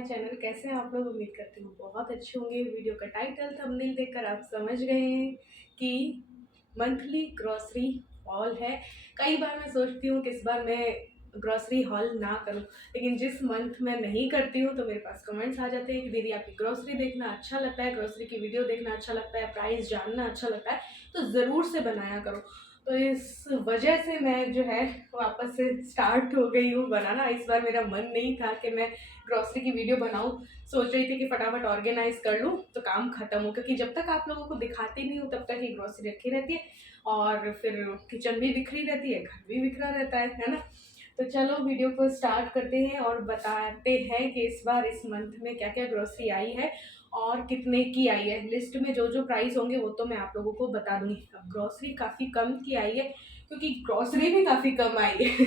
My channel. कैसे हैं आप लोग? उम्मीद करती हूँ बहुत अच्छे होंगे। वीडियो का टाइटल थंबनेल देखकर आप समझ गए हैं कि मंथली ग्रॉसरी हॉल है। कई बार मैं सोचती हूँ कि इस बार मैं ग्रॉसरी हॉल ना करूँ, लेकिन जिस मंथ मैं नहीं करती हूँ तो मेरे पास कमेंट्स आ जाते हैं कि दीदी आपकी ग्रॉसरी देखना अच्छा लगता है, ग्रॉसरी की वीडियो देखना अच्छा लगता है, प्राइस जानना अच्छा लगता है, तो ज़रूर से बनाया करो। तो इस वजह से मैं जो है वापस से स्टार्ट हो गई हूँ बनाना। इस बार मेरा मन नहीं था कि मैं ग्रॉसरी की वीडियो बनाऊँ। सोच रही थी कि फटाफट ऑर्गेनाइज कर लूँ तो काम खत्म हो, क्योंकि जब तक आप लोगों को दिखाती नहीं हूँ तब तक ही ग्रॉसरी रखी रहती है और फिर किचन भी बिखरी रहती है, घर भी बिखरा रहता है ना। तो चलो वीडियो को स्टार्ट करते हैं और बताते हैं कि इस बार इस मंथ में क्या क्या ग्रॉसरी आई है और कितने की आई है। लिस्ट में जो जो प्राइस होंगे वो तो मैं आप लोगों को बता दूंगी। अब ग्रॉसरी काफ़ी कम की आई है क्योंकि ग्रॉसरी भी काफ़ी कम आई है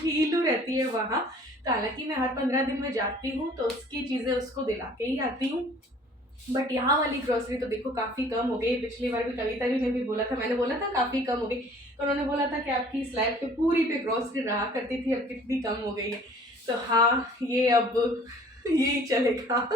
हीलू रहती है वहाँ। तो हालांकि मैं हर 15 दिन में जाती हूँ तो उसकी चीज़ें उसको दिला के ही आती हूँ, बट यहाँ वाली ग्रोसरी तो देखो काफ़ी कम हो गई। पिछली बार भी कविता जी ने भी बोला था, मैंने बोला था काफ़ी कम हो गई, तो उन्होंने बोला था कि आपकी स्लैब पे पूरी पे ग्रोसरी रहा करती थी, अब कितनी कम हो गई है। तो हाँ, ये अब यही चलेगा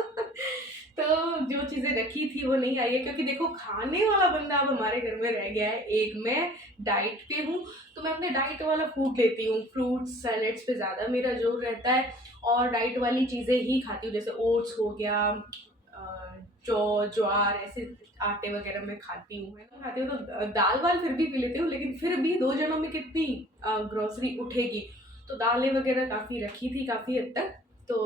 तो जो चीज़ें रखी थी वो नहीं आई है, क्योंकि देखो खाने वाला बंदा अब हमारे घर में रह गया है। एक मैं डाइट पे हूँ तो मैं अपने डाइट वाला फूड लेती हूँ, फ्रूट्स सैलेड्स पे ज़्यादा मेरा जोर रहता है और डाइट वाली चीज़ें ही खाती हूँ, जैसे ओट्स हो गया, जौ ज्वार ऐसे आटे वगैरह में खाती हूँ, है ना। खाती हूँ तो दाल वाल फिर भी पी लेती हूँ, लेकिन फिर भी 2 जनों में कितनी ग्रोसरी उठेगी। तो दालें वगैरह काफ़ी रखी थी काफ़ी हद तक। तो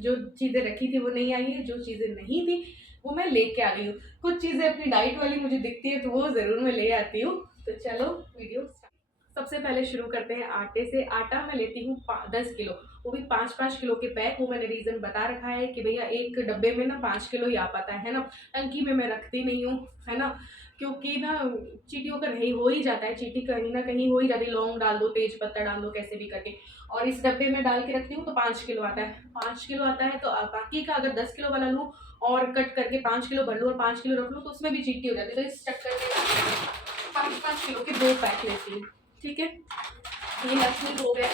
जो चीज़ें रखी थी वो नहीं आई है, जो चीज़ें नहीं थी वो मैं लेके आ गई हूँ। कुछ चीज़ें अपनी डाइट वाली मुझे दिखती है तो वो ज़रूर मैं ले आती हूँ। तो चलो वीडियो सबसे पहले शुरू करते हैं आटे से। आटा मैं लेती हूँ 10 किलो, वो भी 5-5 किलो के पैक। वो मैंने रीज़न बता रखा है कि भैया एक डब्बे में ना 5 किलो ही आ पाता है ना। टंकी में मैं रखती नहीं हूँ, है ना, क्योंकि ना चीटियों का रही हो ही जाता है, चीटी कहीं ना कहीं हो ही जाती है। लौंग डाल दो, तेज पत्ता डाल दो, कैसे भी करके। और इस डब्बे में डाल के रखती हूँ तो 5 किलो आता है। 5 किलो आता है तो बाकी का अगर 10 किलो वाला लूँ और कट करके 5 किलो भर लूँ और 5 किलो रख लूँ तो उसमें भी चीटी हो जाती है। तो इस चक्कर में 5-5 किलो के 2 पैक लेती हूँ, ठीक है। ये लक्ष्मी हो गया,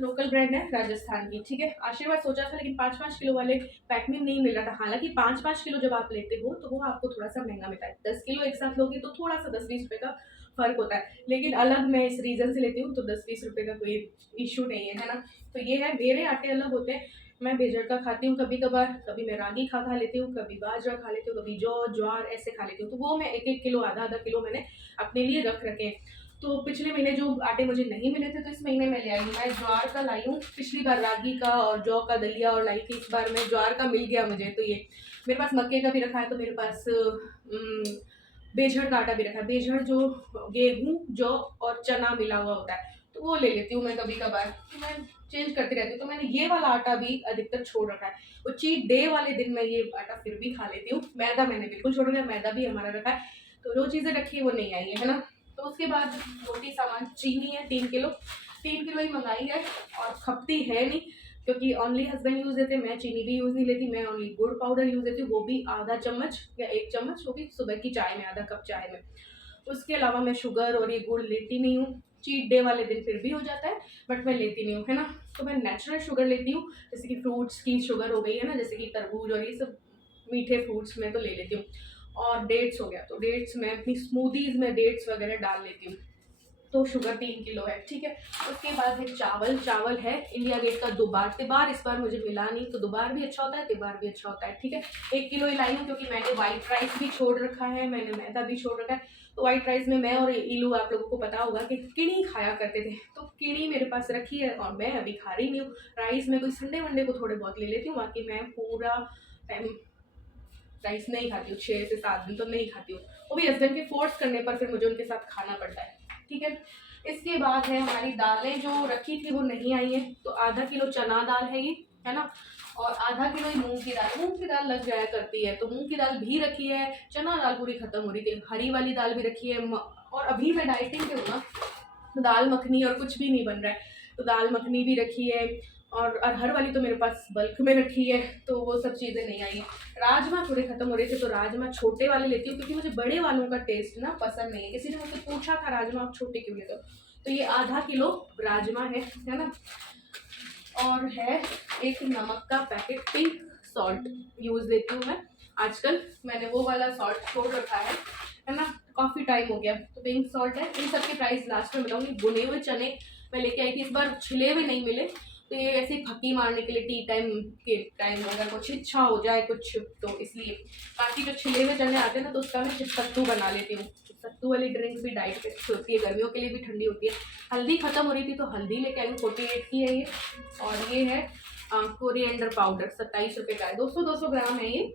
लोकल ब्रांड है राजस्थान की, ठीक है। आशीर्वाद सोचा था लेकिन 5-5 किलो वाले पैक में नहीं मिल रहा था। हालांकि 5-5 किलो जब आप लेते हो तो वो आपको थोड़ा सा महंगा मिलता है। 10 किलो एक साथ लोगे तो थोड़ा सा 10-20 रुपए का फर्क होता है, लेकिन अलग मैं इस रीजन से लेती हूँ तो 10-20 रुपए का कोई इशू नहीं है ना। तो ये है, मेरे आटे अलग होते हैं। मैं बेजड़ का खाती हूँ कभी कभार, कभी मैं रागी खा लेती हूँ, कभी बाजरा खा लेती हूँ, कभी जौ ज्वार ऐसे खा लेती हूँ। तो वो मैं 1-1 किलो आधा-आधा किलो मैंने अपने लिए रख रखे हैं। तो पिछले महीने जो आटे मुझे नहीं मिले थे तो इस महीने मैं ले आई हूँ। मैं ज्वार का लाई हूँ, पिछली बार रागी का और जौ का दलिया और लाई थी। इस बार मैं ज्वार का मिल गया मुझे, तो ये मेरे पास मक्के का भी रखा है। तो मेरे पास बेझड़ का आटा भी रखा है। बेझड़ जो गेहूँ जौ और चना मिला हुआ होता है तो वो ले लेती हूँ मैं कभी कभार। तो मैं चेंज करती रहती हूँ। तो मैंने ये वाला आटा भी अधिकतर छोड़ रखा है। वो चीट डे वाले दिन मैं ये आटा फिर भी खा लेती हूँ। मैदा मैंने बिल्कुल छोड़ रखा है, मैदा भी हमारा रखा है। तो जो चीज़ें रखी है वो नहीं आई है ना। तो उसके बाद रोटी सामान, चीनी है 3 किलो, 3 किलो ही मंगाई है और खपती है नहीं, क्योंकि ओनली हस्बैंड यूज़ देते, मैं चीनी भी यूज़ नहीं लेती। मैं ओनली गुड़ पाउडर यूज़ देती हूँ, वो भी आधा चम्मच या 1 चम्मच, वो भी सुबह की चाय में, आधा कप चाय में। उसके अलावा मैं शुगर और ये गुड़ लेती नहीं हूँ। चीट डे वाले दिन फिर भी हो जाता है, बट मैं लेती नहीं हूँ, है ना। तो मैं नेचुरल शुगर लेती हूँ, जैसे कि फ्रूट्स की शुगर हो गई है ना, जैसे कि तरबूज और ये सब मीठे फ्रूट्स में तो ले लेती हूँ। और डेट्स हो गया तो डेट्स मैं अपनी स्मूदीज में डेट्स वगैरह डाल लेती हूँ। तो शुगर 3 किलो है, ठीक है। उसके बाद है चावल। चावल है इंडिया गेट का दुबार तिबार, इस बार मुझे मिला नहीं तो दुबार भी अच्छा होता है, तिबार भी अच्छा होता है, ठीक है। 1 किलो ही लाई हूँ क्योंकि मैंने व्हाइट राइस भी छोड़ रखा है, मैंने मैदा भी छोड़ रखा है। तो व्हाइट राइस में मैं और इलू, आप लोगों को पता होगा कि किणी खाया करते थे, तो किणी मेरे पास रखी है और मैं अभी खा रही नहीं हूँ। राइस में कोई संडे वनडे को थोड़े बहुत ले लेती हूँ, बाकी मैं पूरा टाइम राइस नहीं खाती हूँ। 6 से 7 दिन तो नहीं खाती हूँ, वो भी हस्बैंड के फोर्स करने पर फिर मुझे उनके साथ खाना पड़ता है, ठीक है। इसके बाद है हमारी दालें जो रखी थी वो नहीं आई है। तो आधा किलो चना दाल है ये, है ना, और आधा किलो ही मूंग की दाल। मूंग की दाल लग जाया करती है तो मूंग की दाल भी रखी है। चना दाल पूरी खत्म हो रही थी, हरी वाली दाल भी रखी है। और अभी मैं डाइटिंग पे हूँ ना, तो दाल मखनी और कुछ भी नहीं बन रहा है, तो दाल मखनी भी रखी है। और अरहर वाली तो मेरे पास बल्क में रखी है, तो वो सब चीज़ें नहीं आई। राजमा थोड़े खत्म हो रहे थे तो राजमा छोटे वाले लेती हूँ, क्योंकि मुझे बड़े वालों का टेस्ट ना पसंद नहीं है। किसी ने मुझसे पूछा था राजमा आप छोटे क्यों लेते हो, तो ये आधा किलो राजमा है ना। और है एक नमक का पैकेट, पिंक सॉल्ट यूज़ लेती हूँ मैं आजकल। मैंने वो वाला सॉल्ट छोड़ रखा है ना, काफ़ी टाइम हो गया। तो पिंक सॉल्ट है। इन सब के प्राइस लास्ट में बताऊँगी। भुने हुए चने मैं लेके आई थी, इस बार छिले हुए नहीं मिले, तो ये ऐसे ही फकी मारने के लिए टी टाइम के टाइम अगर कुछ इच्छा हो जाए कुछ तो इसलिए। बाकी जो छिले हुए चने आते हैं ना, तो उसका मैं सत्तू बना लेती हूँ। सत्तू वाली ड्रिंक भी डाइट पे अच्छी होती है, गर्मियों के लिए भी ठंडी होती है। हल्दी खत्म हो रही थी तो हल्दी लेके आई हूँ, 48 की है ये। और ये है कोरिएंडर पाउडर, 27 रुपये का है, 200 ग्राम है ये।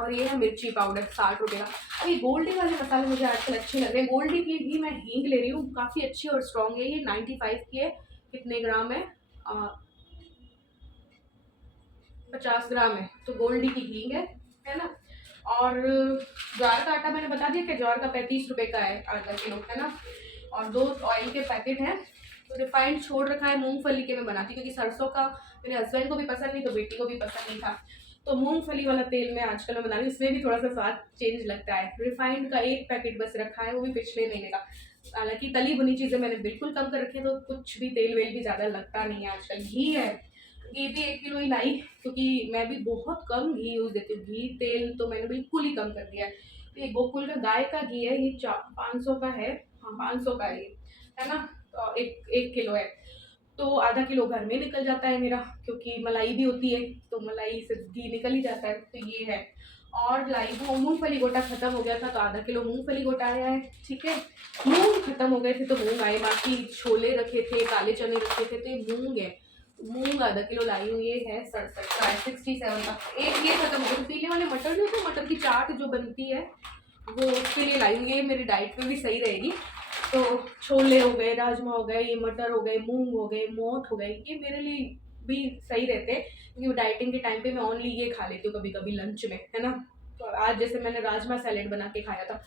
और ये है मिर्ची पाउडर, 60 रुपये का। अब ये गोल्डी वाले मसाले मुझे आजकल अच्छे लग रहे हैं। गोल्डी की भी मैं हींग ले रही हूँ, काफ़ी अच्छी और स्ट्रॉन्ग है ये। 95 की है। कितने ग्राम है? 50 ग्राम है। तो गोल्डी की हींग है ना। और ज्वार का आटा मैंने बता दिया कि ज्वार का 35 रुपये का है आधा किलो, है ना। और 2 ऑयल के पैकेट हैं। तो रिफाइंड छोड़ रखा है, मूंगफली के मैं बनाती क्योंकि सरसों का मेरे हस्बैंड को भी पसंद नहीं, तो बेटी को भी पसंद नहीं था। तो मूंगफली वाला तेल मैं आजकल मैं बना रही हूँ, इसमें भी थोड़ा सा स्वाद चेंज लगता है। रिफाइंड का एक पैकेट बस रखा है, वो भी पिछले महीने का। हालांकि तली भुनी चीज़ें मैंने बिल्कुल कम कर रखी है, तो कुछ भी तेल वेल भी ज़्यादा लगता नहीं है आजकल। घी है, घी भी 1 किलो ही लाई, क्योंकि मैं भी बहुत कम घी यूज़ देती हूँ। घी तेल तो मैंने बिल्कुल ही कम कर दिया है। तो ये गोकुल का गाय का घी है, ये 500 का है। हाँ 500 का है ये, है ना। तो एक किलो है, तो आधा किलो घर में निकल जाता है मेरा, क्योंकि मलाई भी होती है तो मलाई से घी निकल ही जाता है। तो ये है। और लाई वो मूंगफली गोटा खत्म हो गया था, तो आधा किलो मूंगफली गोटा आया है। ठीक है। मूंग खत्म हो गए थे तो मूंग आए, बाकी छोले रखे थे, काले चने रखे थे, तो ये मूंग है। मूंग आधा किलो लाई हूँ। ये है 67 का, 67 का। एक ये खत्म हो गया। पीले वाले मटर जो थे, मटर की चाट जो बनती है वो उसके लिए लाई हूँ। ये मेरी डाइट में भी सही रहेगी। तो छोले हो गए, राजमा हो गए, ये मटर हो गए, मूंग हो गए, मोठ हो गए, ये मेरे लिए भी सही रहते हैं, क्योंकि डाइटिंग के टाइम पे मैं ओनली ये खा लेती हूँ कभी कभी लंच में, है ना। तो आज जैसे मैंने राजमा सैलेड बना के खाया था,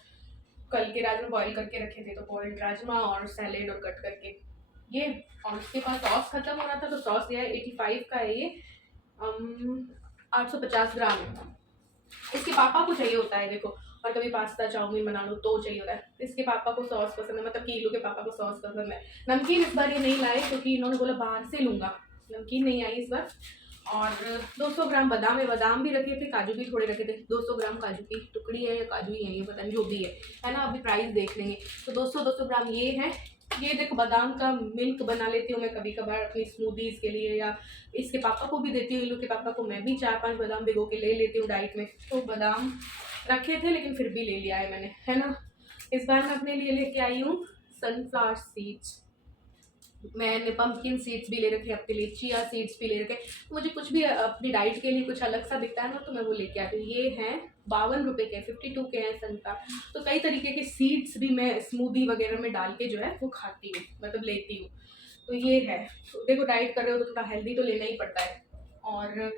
कल के राजमा बॉईल करके रखे थे, तो बॉइल्ड राजमा और सैलेड और कट करके ये। और उसके पास सॉस खत्म हो रहा था, तो सॉस दिया है, 85 का है ये। 850 ग्राम है। इसके पापा को चाहिए होता है देखो, और कभी पास्ता चाउमीन बना लो तो चाहिए होता है। इसके पापा को सॉस पसंद है, मतलब कीलू के पापा को सॉस पसंद है। नमकीन इस बार ये नहीं लाए, क्योंकि इन्होंने बोला बाहर से लूँगा, नमकीन नहीं आई इस बार। और 200 ग्राम बादाम है, बादाम भी रखे थे, काजू भी थोड़े रखे थे। 200 ग्राम काजू की टुकड़ी है या काजू ही है, ये पता नहीं, जो भी है ना। अभी प्राइस देख लेंगे। तो 200 ग्राम ये है। ये देखो बादाम का मिल्क बना लेती हूँ मैं कभी कभार अपनी स्मूदीज़ के लिए, या इसके पापा को भी देती हूँ। इल्लू के पापा को मैं भी 4-5 बादाम भिगो के ले लेती हूँ डाइट में। तो बादाम रखे थे लेकिन फिर भी ले लिया है मैंने, है ना। इस बार मैं अपने लिए लेके आई हूँ सनफ्लावर सीड्स। मैंने पंपकिन सीड्स भी ले रखे हैं अपने लिए, चिया सीड्स भी ले रखे। मुझे कुछ भी अपनी डाइट के लिए कुछ अलग सा दिखता है ना, तो मैं वो लेके आती हूँ। ये हैं 52 रुपये के, 52 के हैं सनफ्लावर। तो कई तरीके के सीड्स भी मैं स्मूदी वगैरह में डाल के जो है वो खाती हूँ, मतलब लेती हूँ। तो ये है। तो देखो डाइट कर रहे हो तो थोड़ा हेल्दी तो लेना ही पड़ता है। और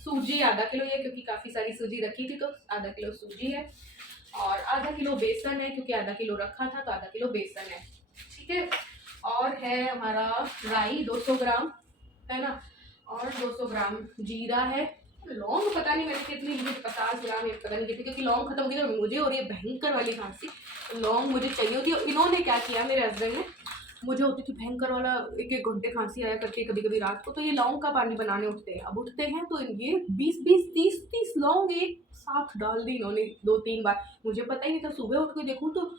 सूजी आधा किलो है, क्योंकि काफ़ी सारी सूजी रखी थी, तो आधा किलो सूजी है। और आधा किलो बेसन है, क्योंकि आधा किलो रखा था, तो आधा किलो बेसन है। ठीक है। और है हमारा राई 200 ग्राम, है ना। और 200 ग्राम जीरा है। लौंग पता नहीं मेरे कितनी, मुझे 50 ग्राम या पता नहीं कितनी, क्योंकि लौंग खत्म हो गई तो मुझे हो रही है भयंकर वाली खांसी। तो लौंग मुझे चाहिए होती है। इन्होंने क्या किया मेरे हस्बैंड ने, मुझे होती थी भयंकर वाला 1-1 घंटे खांसी आया करती है कभी कभी रात को, तो ये लौंग का पानी बनाने उठते हैं। अब उठते हैं तो ये 20-20, 30-30 लौंग एक साथ डाल दी इन्होंने 2-3 बार। मुझे पता ही नहीं था, सुबह उठ के देखूँ तो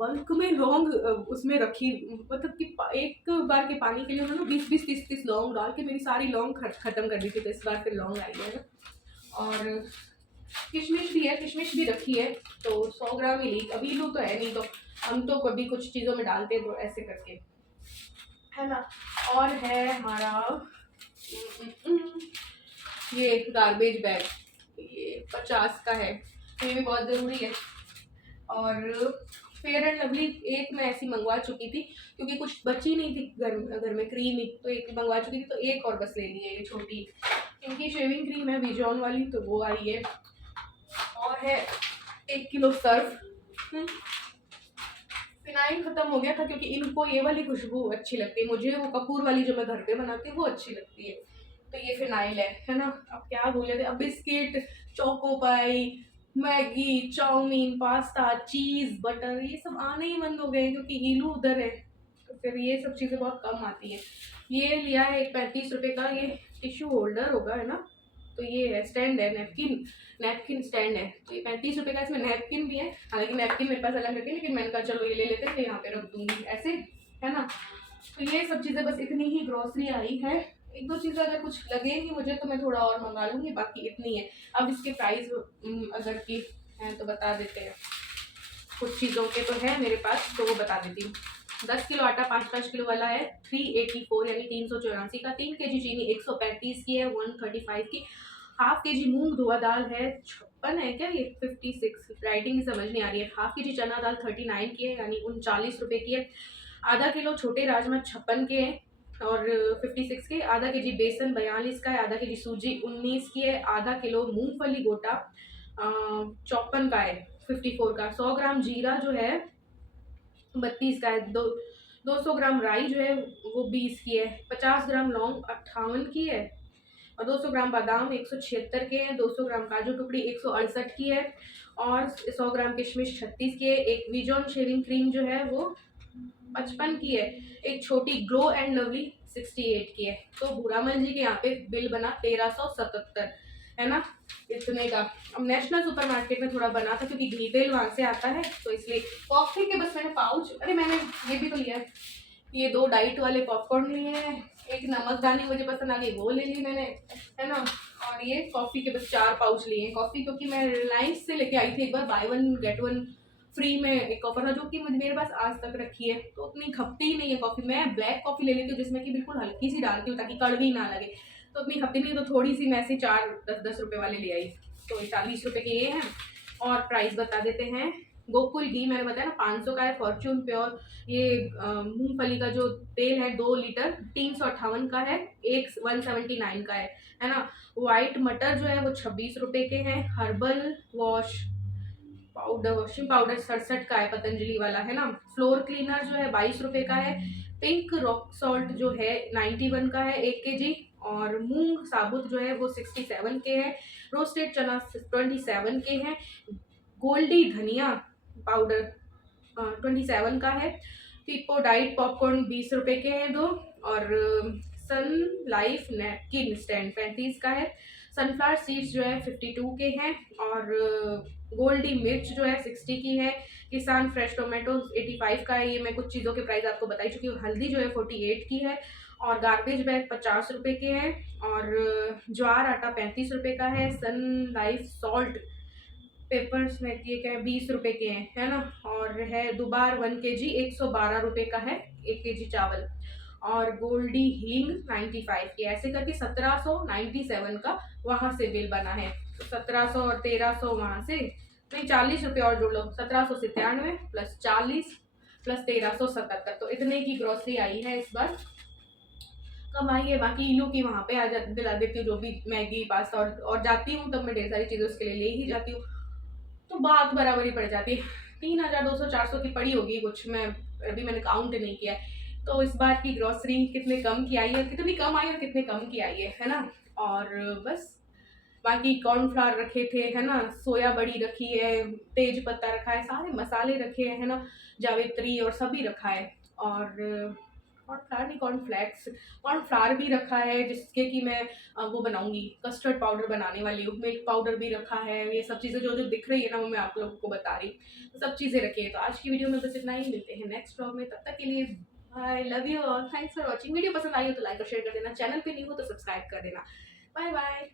बल्क में लौंग उसमें रखी, मतलब कि एक बार के पानी के लिए उन्होंने 20-20, 30-30 लौंग डाल के मेरी सारी लौंग खत्म कर दी थी। तो इस बार फिर लौंग आई है ना। और किशमिश भी है, किशमिश भी रखी है, तो 100 ग्राम ही ली। अभी लूँ तो है नहीं, तो हम तो कभी कुछ चीज़ों में डालते हैं तो ऐसे करके, है ना। और है हमारा ये गार्बेज बैग, ये 50 का है, ये भी बहुत ज़रूरी है। और फेयर एंड लवली एक मैं ऐसी मंगवा चुकी थी, क्योंकि कुछ बची नहीं थी घर में क्रीम ही, तो एक मंगवा चुकी थी, तो एक और बस ले ली है ये छोटी। इनकी शेविंग क्रीम है विजॉन वाली, तो वो आई है। और है 1 किलो सर्फ। फिनाइल खत्म हो गया था, क्योंकि इनको ये वाली खुशबू अच्छी लगती है, मुझे वो कपूर वाली जो मैं घर पे बनाती हूँ वो अच्छी लगती है। तो ये फिनाइल है ना। अब क्या भूले थे, अब बिस्किट, चोको पाई, मैगी, चाउमीन, पास्ता, चीज़, बटर, ये सब आने ही बंद हो गए, क्योंकि हीलू उधर है। तो फिर ये सब चीज़ें बहुत कम आती हैं। ये लिया है एक 35 रुपये का, ये टिश्यू होल्डर होगा, है ना। तो ये है स्टैंड है, नैपकिन नैपकिन स्टैंड है। तो ये 35 रुपये का, इसमें नैपकिन भी है। हालांकि नैपकिन मेरे पास अलग रखी है, लेकिन मैंने कहा चलो ये ले लेते हैं, यहाँ पे रख दूंगी ऐसे, है ना। तो ये सब चीज़ें, बस इतनी ही ग्रॉसरी आई है। एक दो चीज़ें अगर कुछ लगेगी मुझे तो मैं थोड़ा और मंगा लूँगी, बाकी इतनी है। अब इसके प्राइस अगर की हैं तो बता देते हैं। कुछ चीज़ों के तो है मेरे पास, तो वो बता देती हूँ। 10 किलो आटा 5-5 किलो वाला है 384 यानी 384 का। 3 kg चीनी 135 की है 135 की। हाफ के जी मूंग धोआ दाल है 56 है क्या, ये 56 राइटिंग समझ नहीं आ रही है। हाफ के जी चना दाल 39 की है यानी 39 रुपये की है। आधा किलो छोटे राजमा 56 के हैं और 56 के। आधा के जी बेसन 42 का है। आधा के जी सूजी 19 की है। आधा किलो मूंगफली गोटा 54 का है 54 का। 100 ग्राम जीरा जो है 32 का है। 200 ग्राम राई जो है वो 20 की है। 50 ग्राम लौंग 58 की है और 200 ग्राम बादाम 176 के हैं। 200 ग्राम काजू टुकड़ी 168 की है और 100 ग्राम किशमिश 36 की है। एक विजॉन शेविंग क्रीम जो है वो 55 की है। एक छोटी ग्लो एंड लवली 68 की है। तो भूरामल जी के यहाँ पे बिल बना 1377, है ना, इतने का। अब नेशनल सुपरमार्केट में थोड़ा बना था क्योंकि घी तेल वहां से आता है, तो इसलिए। कॉफी के बस मैंने पाउच, अरे मैंने ये भी तो लिया है, ये 2 डाइट वाले पॉपकॉर्न लिए हैं। एक नमकदानी मुझे पसंद आ गई, वो ले ली मैंने, है ना। और ये कॉफ़ी के बस 4 पाउच लिए हैं कॉफ़ी, क्योंकि मैं रिलायंस से लेके आई थी एक बार, बाय 1 गेट 1 फ्री में एक ऑफर था, जो कि मुझे मेरे पास आज तक रखी है। तो उतनी खपती ही नहीं है कॉफ़ी। मैं ब्लैक कॉफ़ी ले लेती हूँ जिसमें कि बिल्कुल हल्की सी डालती हूँ ताकि कड़वी ना लगे। तो उतनी खपती नहीं, तो थोड़ी सी मैं ऐसे 4-10 रुपये वाले ले आई। तो 40 रुपये के ये हैं। और प्राइस बता देते हैं। गोकुल घी मैंने बताया ना 500 का है। फॉर्च्यून प्योर ये मूंगफली का जो तेल है 2 लीटर 358 का है। एक 179 का है ना। वाइट मटर जो है वो 26 रुपये के हैं। हर्बल वॉशिंग पाउडर 67 का है, पतंजलि वाला, है ना। फ्लोर क्लीनर जो है 22 रुपये का है। पिंक रॉक सॉल्ट जो है 91 का है 1 kg। और मूंग साबुत जो है वो 67 के हैं। रोस्टेड चना 27 के हैं। गोल्डी धनिया पाउडर 27 का है। पीपो डाइट पॉपकॉर्न 20 रुपये के हैं 2। और सन लाइफ नैपकिन स्टैंड 35 का है। सनफ्लावर सीड्स जो है 52 के हैं। और गोल्डी मिर्च जो है 60 की है। किसान फ्रेश टोमेटो 85 का है। ये मैं कुछ चीज़ों के प्राइस आपको बताई चुकी हूँ। हल्दी जो है 48 की है। और गार्बेज बैग 50 रुपये के हैं। और ज्वार आटा 35 रुपये का है। सन लाइफ सॉल्ट पेपर्स में ये क्या है 20 रुपये के हैं, है ना। और है दुबार 1 kg 112 रुपये का है 1 kg चावल। और गोल्डी हींग 95 की, ऐसे करके 1797 का वहाँ से बिल बना है। तो 1700 और 1300 वहाँ से, तो 40 रुपये और जोड़ लो। 1797 प्लस 40 प्लस 1377, तो इतने की ग्रॉसरी आई है इस बार। कम आई है। बाकी इनू की वहाँ पे दिला देती हूँ, जो भी मैगी पास्ता और जाती हूँ तब मैं ढेर सारी चीज़ें उसके लिए ले ही जाती हूँ, तो बात बराबर ही पड़ जाती है। 3200-400 की पड़ी होगी कुछ, मैं अभी मैंने काउंट नहीं किया है। तो इस बार की ग्रॉसरी कितने कम की आई है, कितनी कम आई है और कितने कम की आई है ना। और बस बाकी कॉर्नफ्लावर रखे थे, है ना, सोया बड़ी रखी है, तेज पत्ता रखा है, सारे मसाले रखे हैं, है ना, जावित्री और सभी रखा है। और कॉर्नफ्लावर नहीं, कॉर्नफ्लेक्स, कॉर्नफ्लावर भी रखा है जिसके कि मैं वो बनाऊंगी, कस्टर्ड पाउडर बनाने वाली हूँ। मिल्क पाउडर भी रखा है। ये सब चीज़ें जो जो दिख रही है ना वो मैं आप लोगों को बता रही हूँ, तो सब चीज़ें रखी है। तो आज की वीडियो में बस इतना ही, मिलते हैं नेक्स्ट व्लॉग में, तब तक के लिए I love you all, thanks for watching. Video पसंद आई हो तो लाइक और शेयर कर देना, चैनल पे नहीं हो तो सब्सक्राइब कर देना। Bye bye.